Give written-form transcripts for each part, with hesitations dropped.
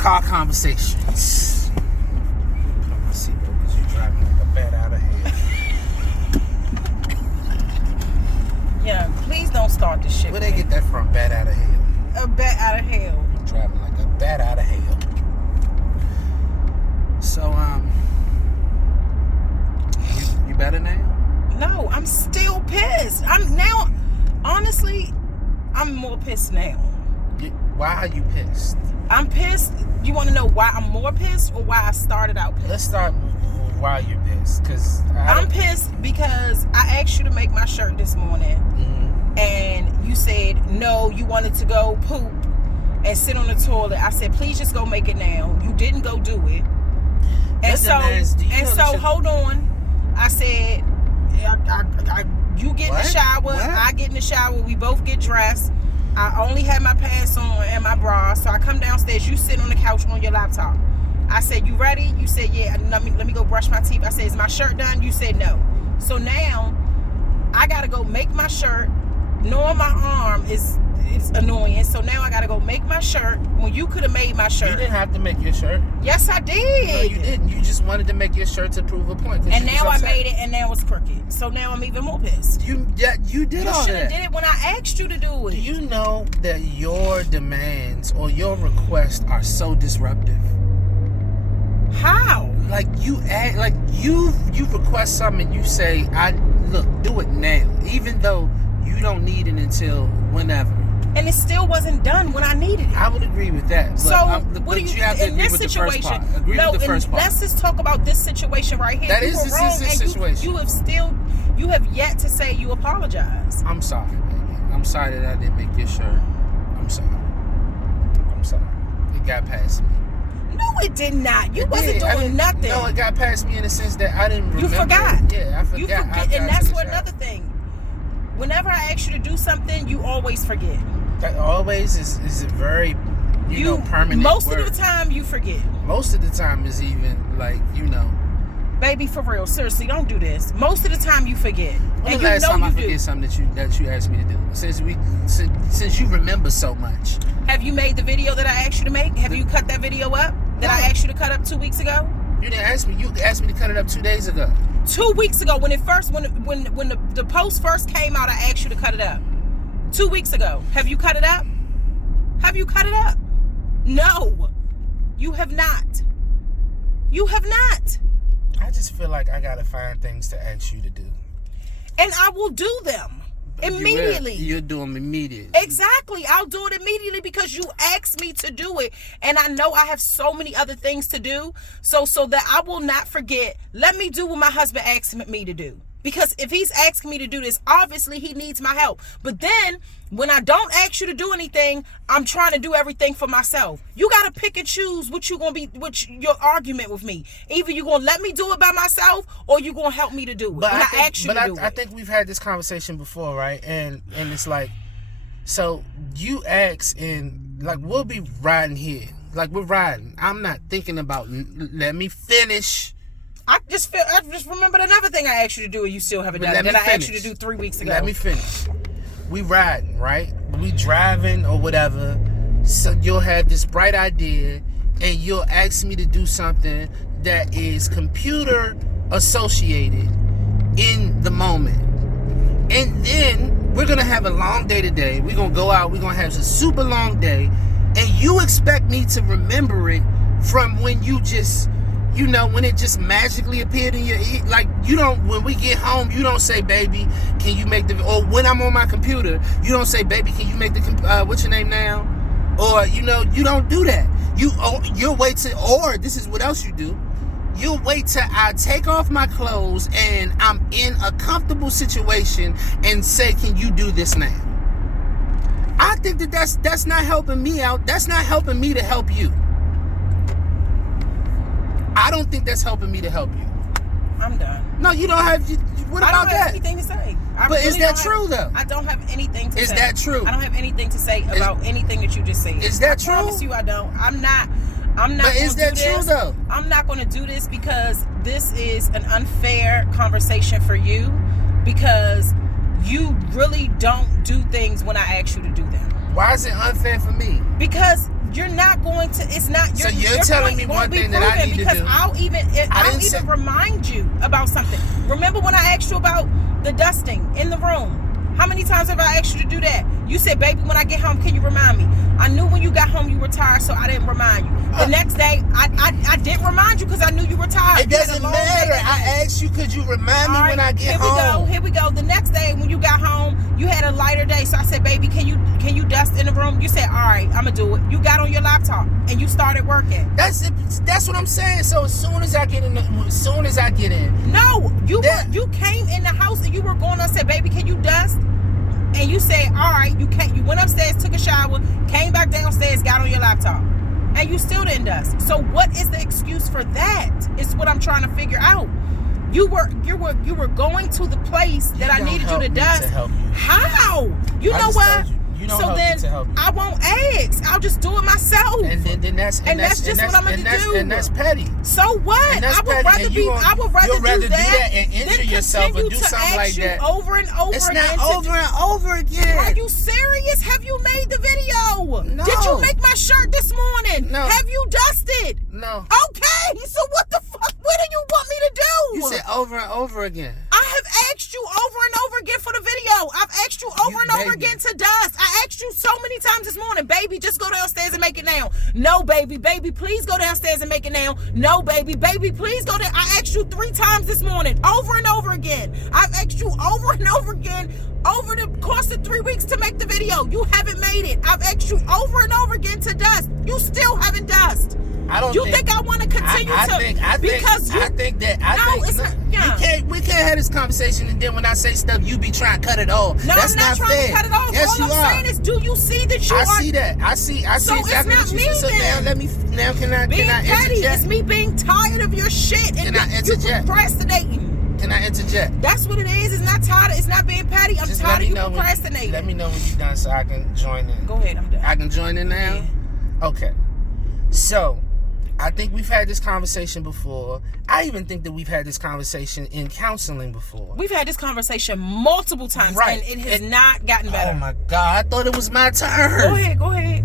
Car conversations. Put on my seatbelt because you're driving like a bat out of hell. Yeah, please don't start this shit. Where they get that from? Bat out of hell. A bat out of hell. You're driving like a bat out of hell. So, you better now? No, I'm still pissed. Honestly, I'm more pissed now. Why are you pissed? I'm pissed. You want to know why I'm more pissed or why I started out pissed? Let's start with why you're pissed. Because I'm pissed because I asked you to make my shirt this morning. Mm-hmm. And you said, no, you wanted to go poop and sit on the toilet. I said, please just go make it now. You didn't go do it. And so hold on. I said, you get in the shower. What? I get in the shower. We both get dressed. I only had my pants on and my bra. So I come downstairs. You sit on the couch on your laptop. I said, you ready? You said, yeah. Let me go brush my teeth. I said, is my shirt done? You said no. So now I got to go make my shirt. Knowing my arm is annoying. So now I got to go make my shirt when you could have made my shirt. You didn't have to make your shirt. Yes, I did. No, you didn't. You just wanted to make your shirt to prove a point. And now I made it, and now it's crooked. So now I'm even more pissed. You did all that. You should have did it when I asked you to do it. Do you know that your demands or your requests are so disruptive? How? Like you request something and you say, do it now, even though you don't need it until whenever. And it still wasn't done when I needed it. I would agree with that. So what do you have to in agree this with situation? The first part. Agree with the first part. Let's just talk about this situation right here. That is the situation. You have yet to say you apologize. I'm sorry, baby. I'm sorry that I didn't make your shirt. I'm sorry. It got past me. No, it did not. You wasn't doing nothing. No, it got past me in the sense that I didn't remember. You forgot. Yeah, I forgot. You forget, and that's what another thing. Whenever I ask you to do something, you always forget. That always is a very, permanent Most word. of the time, you forget. Most of the time is even like, Baby, for real, seriously, don't do this. Most of the time, you forget. When the last time I forget something that you asked me to do? Since you remember so much. Have you made the video that I asked you to make? Have you cut that video up that I asked you to cut up 2 weeks ago? You didn't ask me. You asked me to cut it up 2 days ago. 2 weeks ago, when the post first came out, I asked you to cut it up. 2 weeks ago. Have you cut it up? Have you cut it up? No. You have not. You have not. I just feel like I gotta find things to ask you to do. And I will do them. Immediately. You'll do them immediately. Exactly. I'll do it immediately because you asked me to do it. And I know I have so many other things to do. So that I will not forget, let me do what my husband asked me to do. Because if he's asking me to do this, obviously he needs my help. But then when I don't ask you to do anything, I'm trying to do everything for myself. You got to pick and choose what your argument with me. Either you're going to let me do it by myself or you're going to help me to do it. But I think we've had this conversation before, right? And it's like, so you ask and like, we'll be riding here. Like we're riding. I'm not thinking about, let me finish. I just remembered another thing I asked you to do and you still haven't done it. That I asked you to do 3 weeks ago. Let me finish. We riding, right? We driving or whatever. So you'll have this bright idea and you'll ask me to do something that is computer associated in the moment. And then we're going to have a long day today. We're going to go out. We're going to have a super long day. And you expect me to remember it from when you just... when it just magically appeared in your ear. Like, when we get home, you don't say, baby, can you make or when I'm on my computer, you don't say, baby, can you make what's your name now? Or, you don't do that. You'll wait till, or this is what else you do. You'll wait till I take off my clothes and I'm in a comfortable situation and say, can you do this now? I think that's not helping me out. That's not helping me to help you. I don't think that's helping me to help you. I'm done. No, you don't have. What about that? I don't have anything to say. But is that true, though? I don't have anything to say. Is that true? I don't have anything to say about anything that you just said. Is that true? I promise you I don't. I'm not. But is that true, though? I'm not going to do this because this is an unfair conversation for you because you really don't do things when I ask you to do them. Why is it unfair for me? Because you're not going to. It's not. So you're telling me one thing that I need to do. Because I'll even remind you about something. Remember when I asked you about the dusting in the room? How many times have I asked you to do that? You said, baby, when I get home, can you remind me? I knew when you got home you were tired, so I didn't remind you. The next day, I didn't remind you because I knew you were tired. It doesn't matter. I asked you, could you remind me when I get home? Here we go. The next day when you got home, you had a lighter day. So I said, baby, can you dust in the room? You said, all right, I'm going to do it. You got on your laptop and you started working. That's what I'm saying. So as soon as I get in. No, you came in the house and you were going and said, baby, can you dust? And you said, all right, you went upstairs, took a shower, came back downstairs, got on your laptop. And you still didn't dust. So what is the excuse for that? Is what I'm trying to figure out. You were going to the place that I needed you to dust. How? You know what? So then I won't ask. I'll just do it myself. And that's just what I'm gonna do. And that's petty. So what? I would rather do that and injure yourself or do something like that. Over and over it's again. It's not over and over again. Are you serious? Have you made the video? No. Did you make my shirt this morning? No. Have you dusted? No. Okay. So what the fuck? What do you want me to do? You said over and over again. I have asked you over and over again for the video. I've asked you over and over again to dust. I asked you so many times this morning, baby, just go downstairs and make it now. No, baby, please go downstairs and make it now. No, baby, please go down. I asked you 3 times this morning, over and over again. I've asked you over and over again over the course of 3 weeks to make the video. You haven't made it. I've asked you over and over again to dust. You still haven't dust. You think I want to continue We can't have this conversation and then when I say stuff you be trying to cut it off. No, That's I'm not trying to cut it off. Yes, all I'm saying is, do you see that you are? I see that. I see so exactly it's not what you me said. So can I petty. interject? It's me being tired of your shit and you procrastinating. Can I interject? That's what it is. It's not tired. It's not being petty. I'm tired of you procrastinating. Let me know when you're done so I can join in. Go ahead, I'm done. I can join in now? Yeah. Okay. So, I think we've had this conversation before. I even think that we've had this conversation in counseling before. We've had this conversation multiple times, right. And it has not gotten better. Oh my God, I thought it was my turn. Go ahead.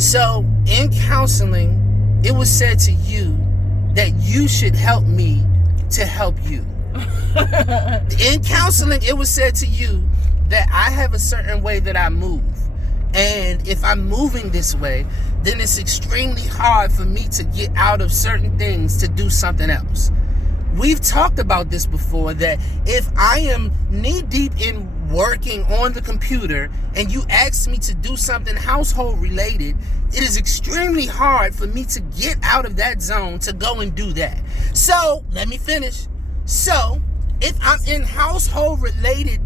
So, in counseling, it was said to you that you should help me to help you. In counseling, it was said to you that I have a certain way that I move. And if I'm moving this way, then it's extremely hard for me to get out of certain things to do something else. We've talked about this before, that if I am knee deep in working on the computer and you ask me to do something household related, it is extremely hard for me to get out of that zone to go and do that. So, let me finish. So, if I'm in household related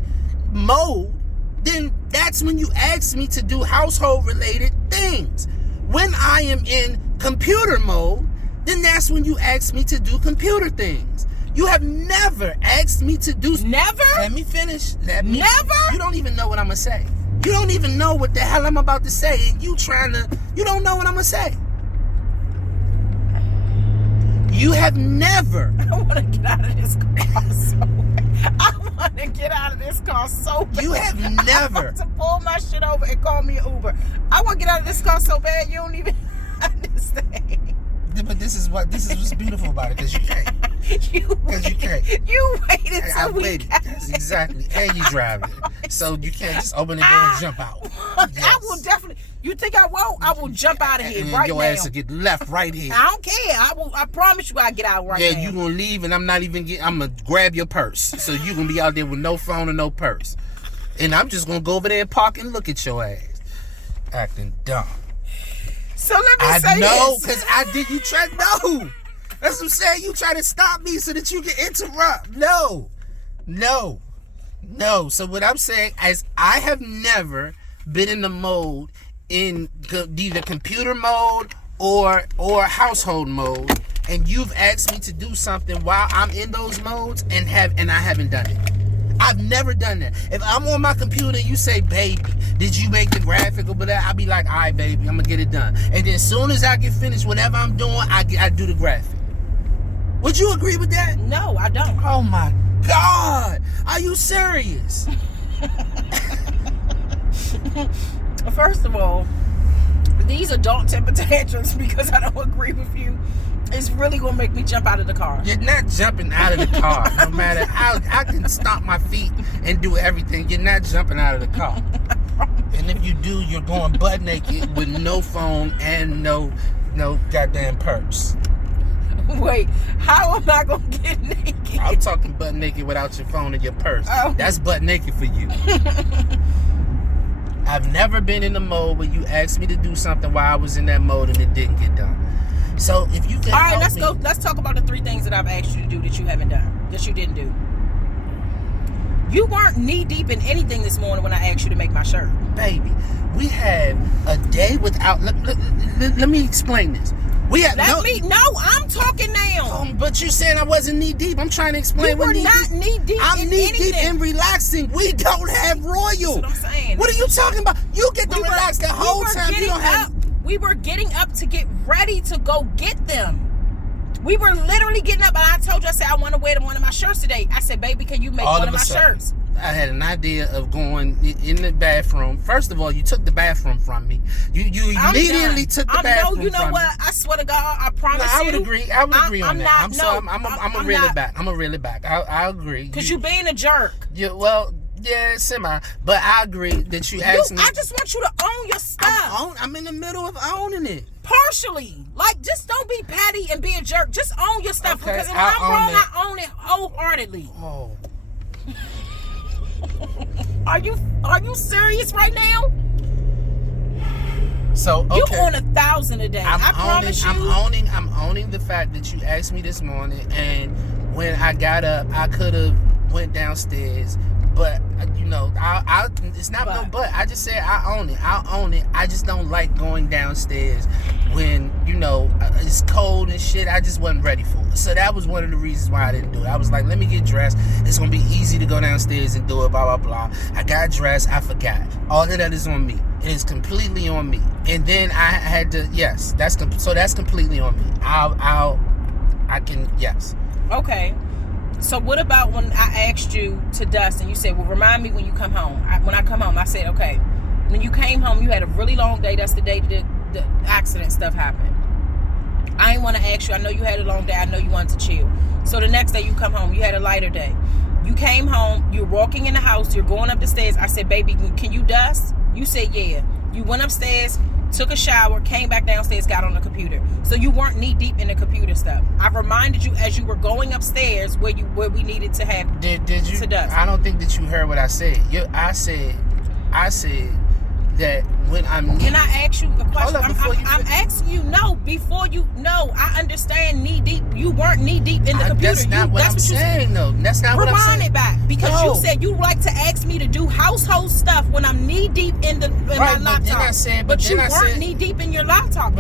mode, then that's when you ask me to do household related things. When I am in computer mode, then that's when you ask me to do computer things. You have never asked me to do... Never? Let me finish. Never? You don't even know what I'm going to say. You don't even know what the hell I'm about to say, and you don't know what I'm going to say. You have never... I want to get out of this car so bad. I want to get out of this car so bad. You have never... I want to pull my shit over and call me an Uber. I want to get out of this car so bad you don't even understand. But this is what's beautiful about it, because you can't. Because you can't. You waited till we waited. That's exactly. And you driving. So you can't just open the door and jump out. Yes. I will definitely. You think I won't? I will jump out of here right now. Your ass will get left right here. I don't care. I promise you I'll get out right now. Yeah, you going to leave and I'm going to grab your purse. So you going to be out there with no phone and no purse. And I'm just going to go over there and park and look at your ass. Acting dumb. So let me say this. I know, because I did. You try. No. That's what I'm saying. You try to stop me so that you can interrupt. No. So what I'm saying is I have never been in the mode in either computer mode or household mode, and you've asked me to do something while I'm in those modes and I haven't done it. I've never done that. If I'm on my computer and you say, baby, did you make the graphic or whatever, I'll be like, all right, baby, I'm going to get it done. And then as soon as I get finished, whatever I'm doing, I do the graphic. Would you agree with that? No, I don't. Oh, my God. Are you serious? First of all, these adult temper tantrums because I don't agree with you is really gonna make me jump out of the car. You're not jumping out of the car. No matter how I can stomp my feet and do everything, you're not jumping out of the car. And if you do, you're going butt naked with no phone and no goddamn purse. Wait, how am I gonna get naked? I'm talking butt naked without your phone and your purse. Oh. That's butt naked for you. I've never been in the mode where you asked me to do something while I was in that mode and it didn't get done. So if you can all right, help let's me, go. Let's talk about the 3 things that I've asked you to do that you haven't done, that you didn't do. You weren't knee deep in anything this morning when I asked you to make my shirt. baby, we had a day without. Let me explain this. We had I'm talking now. But you saying I wasn't knee deep. I'm trying to explain. You were not knee deep. I'm knee deep in relaxing. We don't have Royal. That's what I'm saying. What are you talking about? You get to relax the whole time. You don't have. We were getting up to get ready to go get them. We were literally getting up, and I told you, I said, I want to wear one of my shirts today. I said, baby, can you make one of my shirts? I had an idea of going in the bathroom. First of all, you took the bathroom from me. You immediately took the bathroom from me. You know what? I swear to God, I promise you. I would agree. I would agree on that. I'm gonna reel it back. I'm gonna reel it back. I agree. Because you being a jerk. Yeah, semi. But I agree that you asked me. I just want you to own your stuff. I'm in the middle of owning it. Partially. Like, just don't be petty and be a jerk. Just own your stuff. Okay, because if I'm wrong, I own it wholeheartedly. Oh. Are you serious right now? So okay. You on 1,000 a day. I promise you. I'm owning the fact that you asked me this morning, and when I got up, I could have went downstairs, but it's not no but. I just said I own it. I just don't like going downstairs when it's cold and shit. I just wasn't ready for it. So that was one of the reasons why I didn't do it. I was like, let me get dressed. It's gonna be easy to go downstairs and do it. Blah blah blah. I got dressed. I forgot. All of that is on me. It is completely on me. And then I had to. Yes, that's completely on me. I can. Yes. Okay. So what about when I asked you to dust and you said, well, remind me when you come home. When I come home, I said, okay. When you came home, you had a really long day. That's the day that the accident stuff happened. I didn't want to ask you. I know you had a long day. I know you wanted to chill. So the next day you come home, you had a lighter day. You came home, you're walking in the house, you're going up the stairs. I said, baby, can you dust? You said, yeah. You went upstairs, took a shower, came back downstairs, got on the computer. So you weren't knee deep in the computer stuff. I reminded you as you were going upstairs where we needed to have did you to dust. I don't think that you heard what I said. I said that when I'm Can I ask you a question? I'm asking you before you I understand knee deep. You weren't knee deep in the computer. That's not what I'm saying though. That's not what I'm saying. Rewind it back because you said you like to ask me to do household stuff when I'm knee deep in my laptop. But you weren't knee deep in your laptop.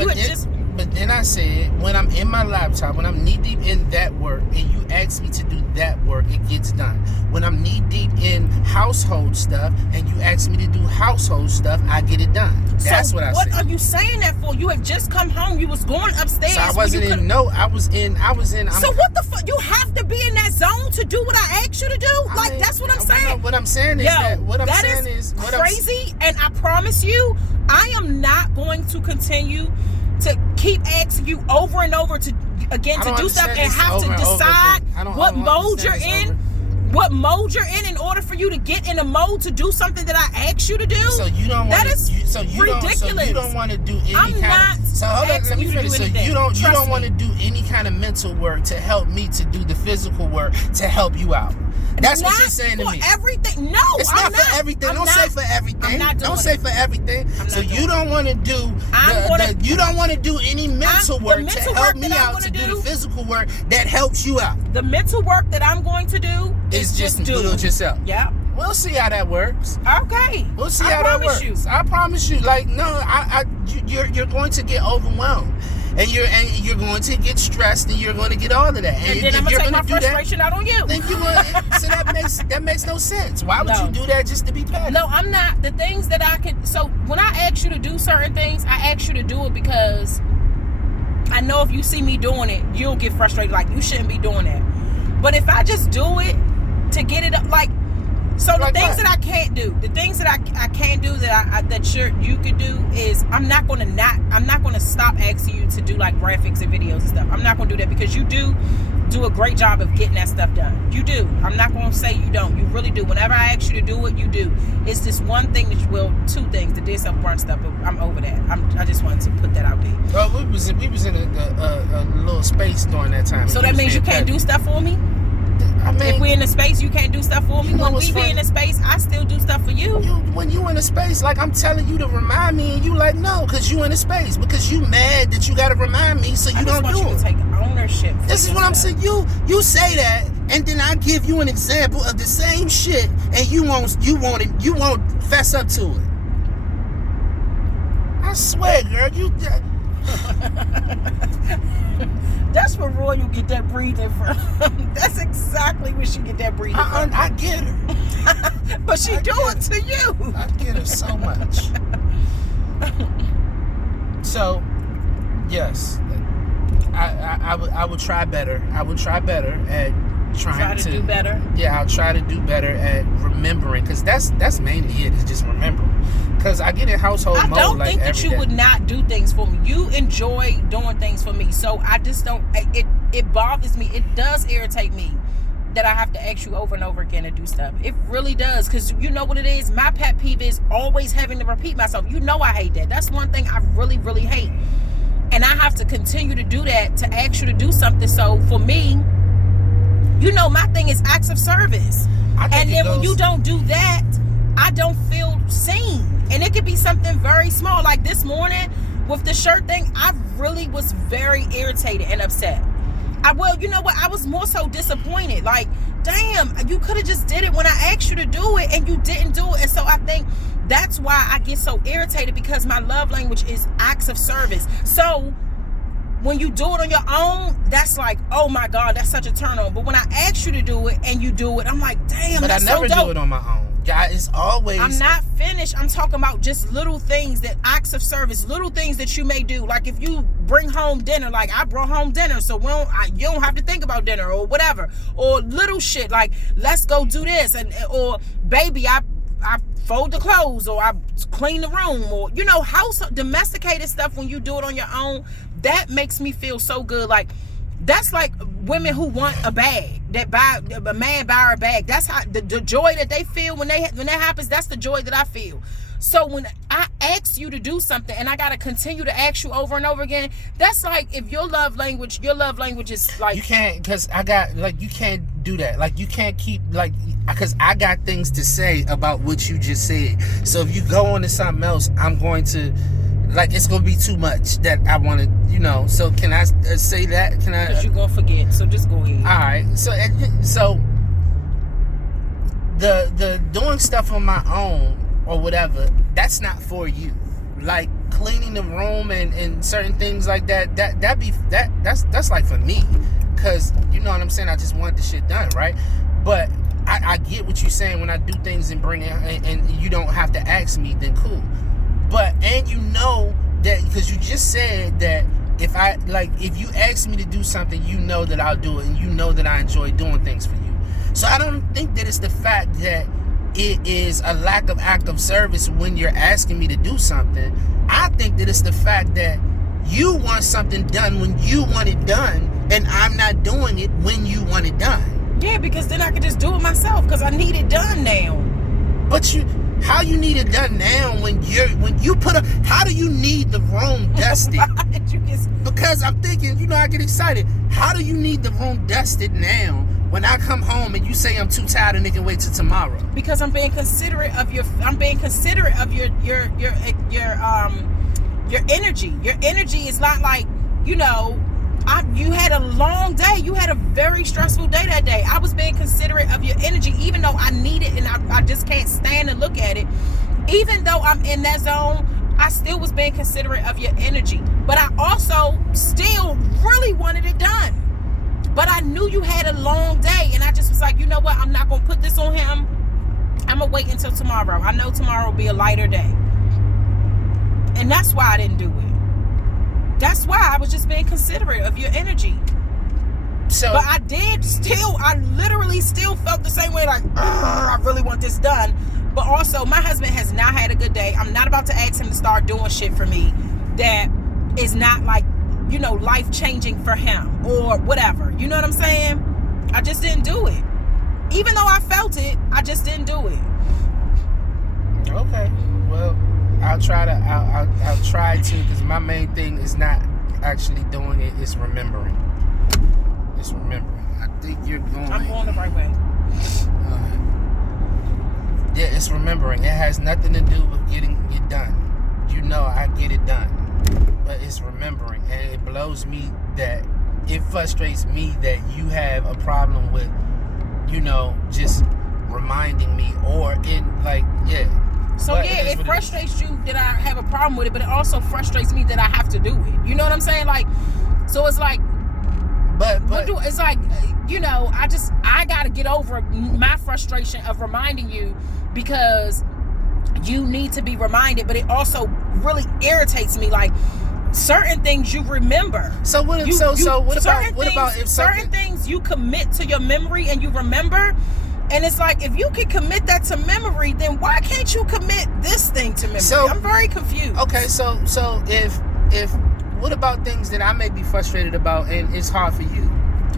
But then I said, when I'm in my laptop, when I'm knee deep in that work, and you ask me to do that work, it gets done. When I'm knee deep in household stuff, and you ask me to do household stuff, I get it done. That's what I said. What are you saying that for? You had just come home. You was going upstairs. So I wasn't in. No, I was in. So what the fuck? You have to be in that zone to do what I asked you to do. That's what I'm saying. What I'm saying is that is crazy. And I promise you, I am not going to continue to keep asking you over and over to do stuff and have to decide what mode you're in. What mode you're in order for you to get in a mode to do something that I asked you to do. So you don't want ridiculous. So you don't want to do any kind of. So hold on, let me finish. So you don't want to do any kind of mental work to help me to do the physical work to help you out. That's what you're saying to me. Everything. No, it's not for everything. Don't say for everything. Don't say for everything. So you don't want to do. You don't want to do any mental work to help me out to do the physical work that helps you out. The mental work that I'm going to do is just do it yourself. Yeah. We'll see how that works. Okay. We'll see how that works. I promise you. Like, no, you're going to get overwhelmed. And you're going to get stressed, and you're going to get all of that. And then I'm going to take my frustration out on you. Then you will. So that makes no sense. Why would you do that just to be petty? No, I'm not. The things that I could. So when I ask you to do certain things, I ask you to do it because I know if you see me doing it, you'll get frustrated. Like, you shouldn't be doing that. But if I just do it to get it up, like. So the things that I can't do, the things that I can do that you could do is I'm not gonna stop asking you to do like graphics and videos and stuff. I'm not gonna do that because you do a great job of getting that stuff done. You do. I'm not gonna say you don't. You really do. Whenever I ask you to do it, you do. It's this one thing two things, the did stuff, burn stuff, but I'm over that. I just wanted to put that out there. Well, we was in a little space during that time. So that means you can't do stuff for me? I mean, if we're in a space, you can't do stuff for me. When we be in a space, I still do stuff for you. When you in a space, like I'm telling you to remind me, and you like no, because you in a space, because you mad that you got to remind me, so you don't do it. I just want you to take ownership. This is what I'm saying. You say that, and then I give you an example of the same shit, and you won't fess up to it. I swear, girl, you. That's where Royal get that breathing from. That's exactly where she get that breathing from. I get her. But she do it to you. I get her so much. So, yes, I would try better. I would try better at trying to do better. Yeah, I'll try to do better at remembering, because that's mainly it. Is just remembering. Because I get in household mode. I don't think that you would not do things for me. You enjoy doing things for me, so I just don't. It bothers me. It does irritate me that I have to ask you over and over again to do stuff. It really does, because you know what it is. My pet peeve is always having to repeat myself. You know I hate that. That's one thing I really, really hate, and I have to continue to do that to ask you to do something. So for me, you know, my thing is acts of service, and then when you don't do that, I don't feel seen. And it could be something very small, like this morning with the shirt thing. I really was very irritated and upset. Well, you know what? I was more so disappointed. Like, damn, you could have just did it when I asked you to do it, and you didn't do it. And so I think that's why I get so irritated, because my love language is acts of service. So when you do it on your own, that's like, oh my God, that's such a turn on. But when I ask you to do it and you do it, I'm like, damn, but that's I never so dope. do it on my own. God, it's always. I'm not finished. I'm talking about just little things, that acts of service, little things that you may do. Like if you bring home dinner, like I brought home dinner, so you don't have to think about dinner or whatever. Or little shit like, let's go do this, or baby, I fold the clothes, or I clean the room, or you know, domesticated stuff. When you do it on your own, that makes me feel so good. Like that's like women who want a bag, a man buy her a bag. That's how the joy that they feel when that happens. That's the joy that I feel. So when I ask you to do something and I gotta continue to ask you over and over again, that's like, if your love language is like, you can't, because I got, like, you can't do that. Like, you can't keep, like, because I got things to say about what you just said. So if you go on to something else, I'm going to, like, it's gonna be too much that I want to, you know. So can I say that? Can I? Because you're gonna forget. So just go ahead. All right. So the doing stuff on my own or whatever, that's not for you. Like cleaning the room and certain things like that. That's like for me, because you know what I'm saying. I just want the shit done, right? But I get what you're saying. When I do things and bring it, and you don't have to ask me, then cool. But, and you know that, because you just said that if you ask me to do something, you know that I'll do it, and you know that I enjoy doing things for you. So I don't think that it's the fact that it is a lack of act of service when you're asking me to do something. I think that it's the fact that you want something done when you want it done, and I'm not doing it when you want it done. Yeah, because then I can just do it myself, because I need it done now. But how you need it done now when you how do you need the room dusted? Because I'm thinking, you know, I get excited. How do you need the room dusted now when I come home and you say I'm too tired and it can wait till tomorrow? Because I'm being considerate of your energy. Your energy is not like, you know, you had a long day. You had a very stressful day that day. I was being considerate of your energy, even though I need it and I just can't stand and look at it. Even though I'm in that zone, I still was being considerate of your energy. But I also still really wanted it done. But I knew you had a long day, and I just was like, you know what? I'm not going to put this on him. I'm going to wait until tomorrow. I know tomorrow will be a lighter day. And that's why I didn't do it. That's why I was just being considerate of your energy. So, but I literally still felt the same way, like, I really want this done. But also, my husband has not had a good day. I'm not about to ask him to start doing shit for me that is not like, you know, life-changing for him or whatever. You know what I'm saying? I just didn't do it. Even though I felt it, I just didn't do it. Okay. Well, I'll try to, because my main thing is not actually doing it, it's remembering. It's remembering. I think you're going... I'm going the right way. Yeah, it's remembering. It has nothing to do with getting it done. You know I get it done. But it's remembering. And it blows me that... It frustrates me that you have a problem with, you know, just reminding me or in, like, yeah. So, yeah, it frustrates you that I have a problem with it, but it also frustrates me that I have to do it. You know what I'm saying? Like, so it's like... But it's like, you know, I got to get over my frustration of reminding you because you need to be reminded, but it also really irritates me. Like, certain things you remember. So what if certain things you commit to your memory and you remember, and it's like, if you can commit that to memory, then why can't you commit this thing to memory? So, I'm very confused. Okay, so if what about things that I may be frustrated about and it's hard for you?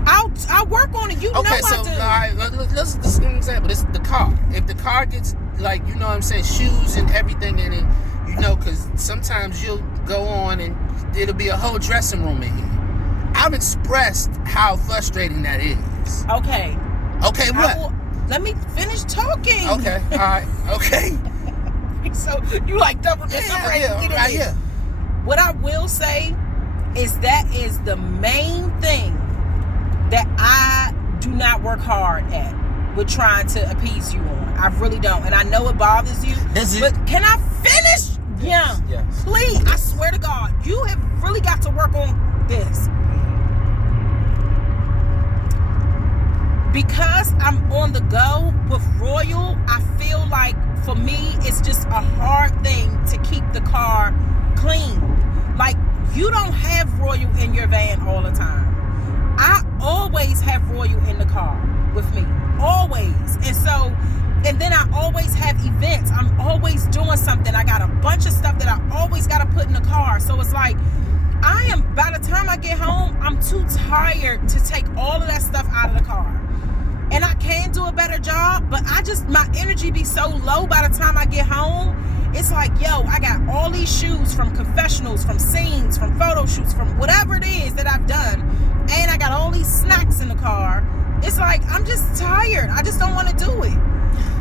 I'll work on it. You know I do. All right, let's give an example. This is the car. If the car gets, like, you know what I'm saying, shoes and everything in it, you know, because sometimes you'll go on and it'll be a whole dressing room in here. I've expressed how frustrating that is. Okay. Okay, what? Let me finish talking. Okay, all right, okay. So you like double this? Yeah. What I will say is that is the main thing that I do not work hard at with trying to appease you on. I really don't. And I know it bothers you. But can I finish? Yes. Yeah. Please, I swear to God, you have really got to work on this. Because I'm on the go with Royal, I feel like for me, it's just a hard thing to keep the car clean. Like, you don't have Royal in your van all the time. I always have Royal in the car with me. Always. And then I always have events. I'm always doing something. I got a bunch of stuff that I always got to put in the car. So it's like, by the time I get home, I'm too tired to take all of that stuff out of the car. And I can do a better job, but my energy be so low by the time I get home. It's like, yo, I got all these shoes from confessionals, from scenes, from photo shoots, from whatever it is that I've done. And I got all these snacks in the car. It's like, I'm just tired. I just don't want to do it.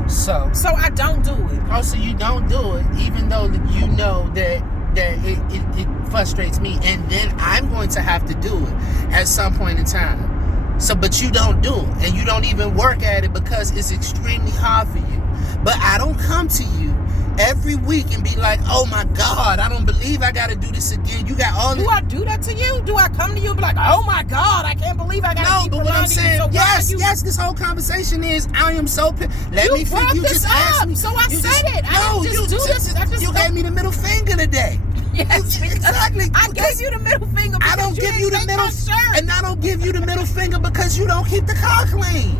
So I don't do it. Oh, so you don't do it, even though you know that it frustrates me, and then I'm going to have to do it at some point in time. So, but you don't do it, and you don't even work at it because it's extremely hard for you. But I don't come to you every week and be like, oh my God, I don't believe I got to do this again. You got all this. Do I do that to you? Do I come to you and be like, oh my God, I can't believe I got to keep reminding you? No, but what I'm saying, so yes, this whole conversation is, I am so pissed. You just asked me. So I said it. You gave me the middle finger today. Yes, exactly. I gave you the middle finger because I don't give you the middle shirt. And I don't give you the middle finger because you don't keep the car clean.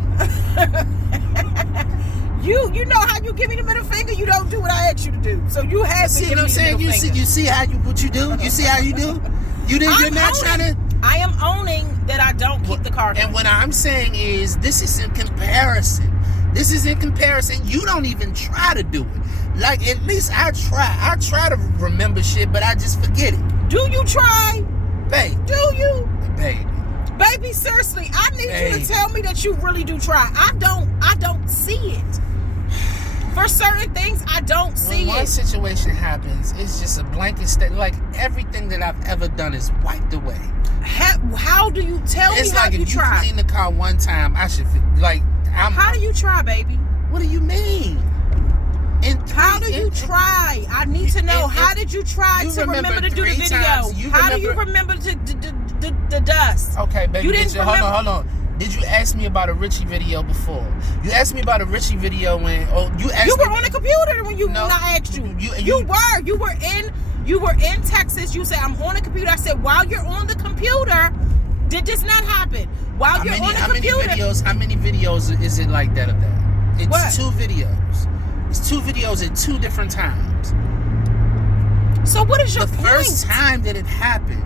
You know how you give me the middle finger? You don't do what I asked you to do. So you have to give me the middle finger. You see what you do? You see how you do? You're not trying to... I am owning that I don't keep the car clean. And what I'm saying is, this is in comparison. You don't even try to do it. Like, at least I try. I try to remember shit, but I just forget it. Do you try? Babe. Do you? Baby, seriously, I need you to tell me that you really do try. I don't see it. For certain things, I don't see it. When one situation happens, it's just a blanket statement. Like, everything that I've ever done is wiped away. How do you tell me how you try? It's like, if you clean the car one time, I should, like... How do you try, baby? What do you mean? How do you try? I need to know. How did you try to remember to do the video? How do you remember the dust? Okay, baby. You didn't remember. Hold on. Did you ask me about a Richie video before? You asked me about a Richie video when you were on the computer when I asked you. You were in Texas. You said, I'm on the computer. I said, while you're on the computer, did this not happen? While How many videos is it like that of that? It's 2 videos. It's 2 videos at 2 different times. So what is your The point? first time that it happened,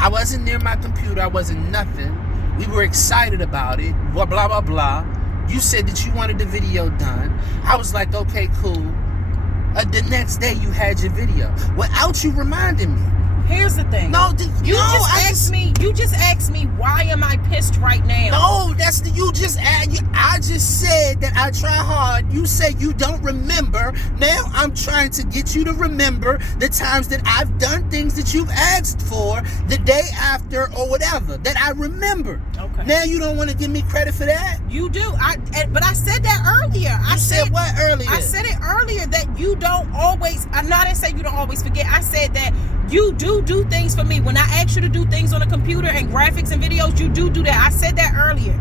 I wasn't near my computer. I wasn't nothing. We were excited about it. Blah, blah, blah, blah. You said that you wanted the video done. I was like, okay, cool. The next day you had your video without you reminding me. Here's the thing. You just asked me why am I pissed right now? No, I just said that I try hard. You say you don't remember. Now I'm trying to get you to remember the times that I've done things that you've asked for the day after or whatever that I remember. Okay. Now you don't want to give me credit for that? You do. But I said that earlier. I said what earlier? I said it earlier that you don't always. I didn't say you don't always forget. I said that you do things for me. When I ask you to do things on the computer and graphics and videos, you do that. I said that earlier.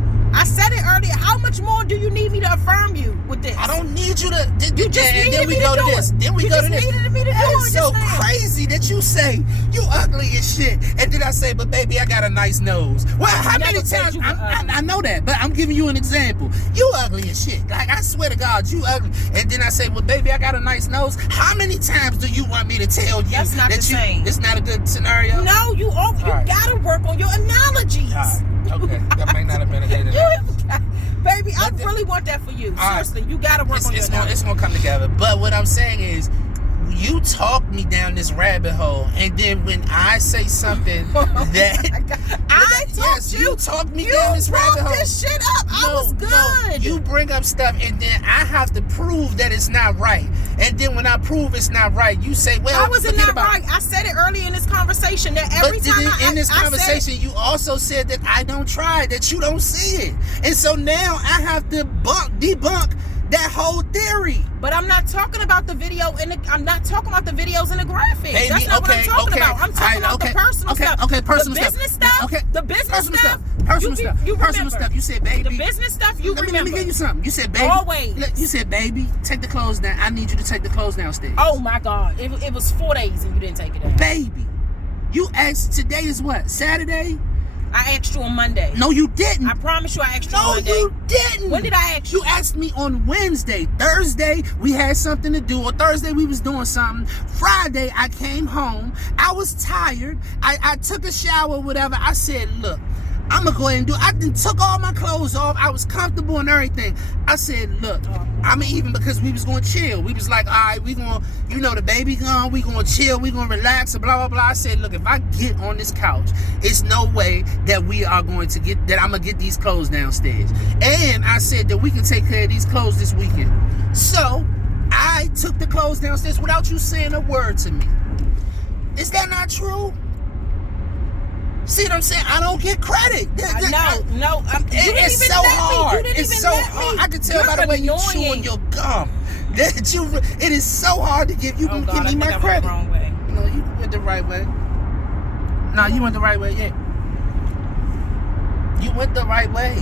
How much more do you need me to affirm you with this? I don't need you to. You just needed then we me go to to do this. it. Then we You go just to this. needed me to do It's it so just now. crazy that you say you ugly as shit, and then I say, but baby, I got a nice nose. Well, how never many said times? you were ugly. I know that, but I'm giving you an example. You ugly as shit. Like I swear to God, you ugly. And then I say, well, baby, I got a nice nose. How many times do you want me to tell you That's not that the same. It's not a good scenario? No, you right. gotta work on your analogies. All right. Okay, that may not have been a good enough. Baby, I really want that for you. Seriously, you gotta work on your analogies. It's gonna come together. But what I'm saying is, you talk me down this rabbit hole, and then when I say something you talk me down this rabbit hole. You brought this shit up. I was good. No, you bring up stuff, and then I have to prove that it's not right. And then when I prove it's not right, you say, "Well, how is it not right?" I said it earlier in this conversation that every time in this conversation, you also said that I don't try, that you don't see it, and so now I have to debunk that whole theory. But I'm not talking about the video I'm not talking about the videos and the graphics. Baby, that's not what I'm talking about. I'm talking about the personal stuff. Okay, personal the stuff. Business stuff. Okay, the business stuff. Personal stuff. You personal remember. stuff. You said, baby. The business stuff. Let me give you something. You said, baby. Always. You said, baby, take the clothes down. I need you to take the clothes downstairs. Oh my God! It was 4 days and you didn't take it down. Baby, you asked. Today is what? Saturday. I asked you on Monday. No, you didn't. I promise you I asked you on Monday. No, you didn't. When did I ask you? You asked me on Wednesday. Thursday, we had something to do. Or Thursday, we was doing something. Friday, I came home. I was tired. I took a shower, whatever. I said, look, I'm going to go ahead and do it. I then took all my clothes off. I was comfortable and everything. I said, look, even because we was going to chill. We was like, all right, we going to, the baby gone. We going to chill. We going to relax and blah, blah, blah. I said, look, if I get on this couch, it's no way that we are going to that I'm going to get these clothes downstairs. And I said that we can take care of these clothes this weekend. So I took the clothes downstairs without you saying a word to me. Is that not true? See what I'm saying? I don't get credit. No. It's so hard. It's so hard. I can tell by the way you chewing your gum that it is so hard to give you. Oh God, give me my credit. I went the wrong way. No, you went the right way. No, you went the right way. Yeah, you went the right way.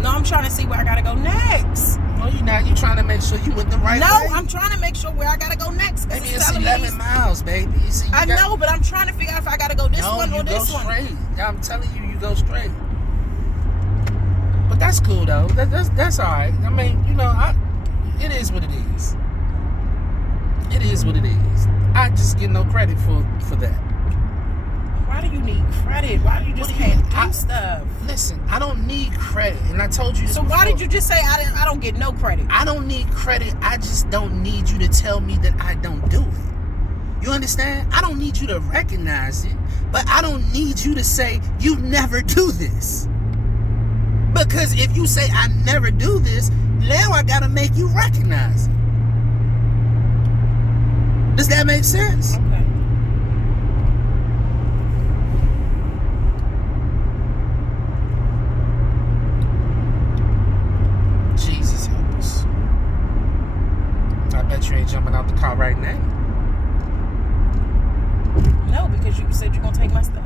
No, I'm trying to see where I gotta go next. No, you're not. You're trying to make sure you went the right way. No, I'm trying to make sure where I gotta go next. Baby, it's 11 miles, baby. I know, but I'm trying to figure out if I gotta go this one or this one. No, you go straight. I'm telling you, you go straight. But that's cool, though. That's all right. I mean, it is what it is. It is what it is. I just get no credit for that. Why do you need credit? Why do you just can't do stuff? Listen, I don't need credit, and I told you this So before. why did you just say I don't get no credit? I don't need credit. I just don't need you to tell me that I don't do it. You understand? I don't need you to recognize it, but I don't need you to say you never do this. Because if you say I never do this, now I gotta make you recognize it. Does that make sense? Okay. Jesus help us. I bet you ain't jumping out the car right now. No, because you said you're gonna take my stuff.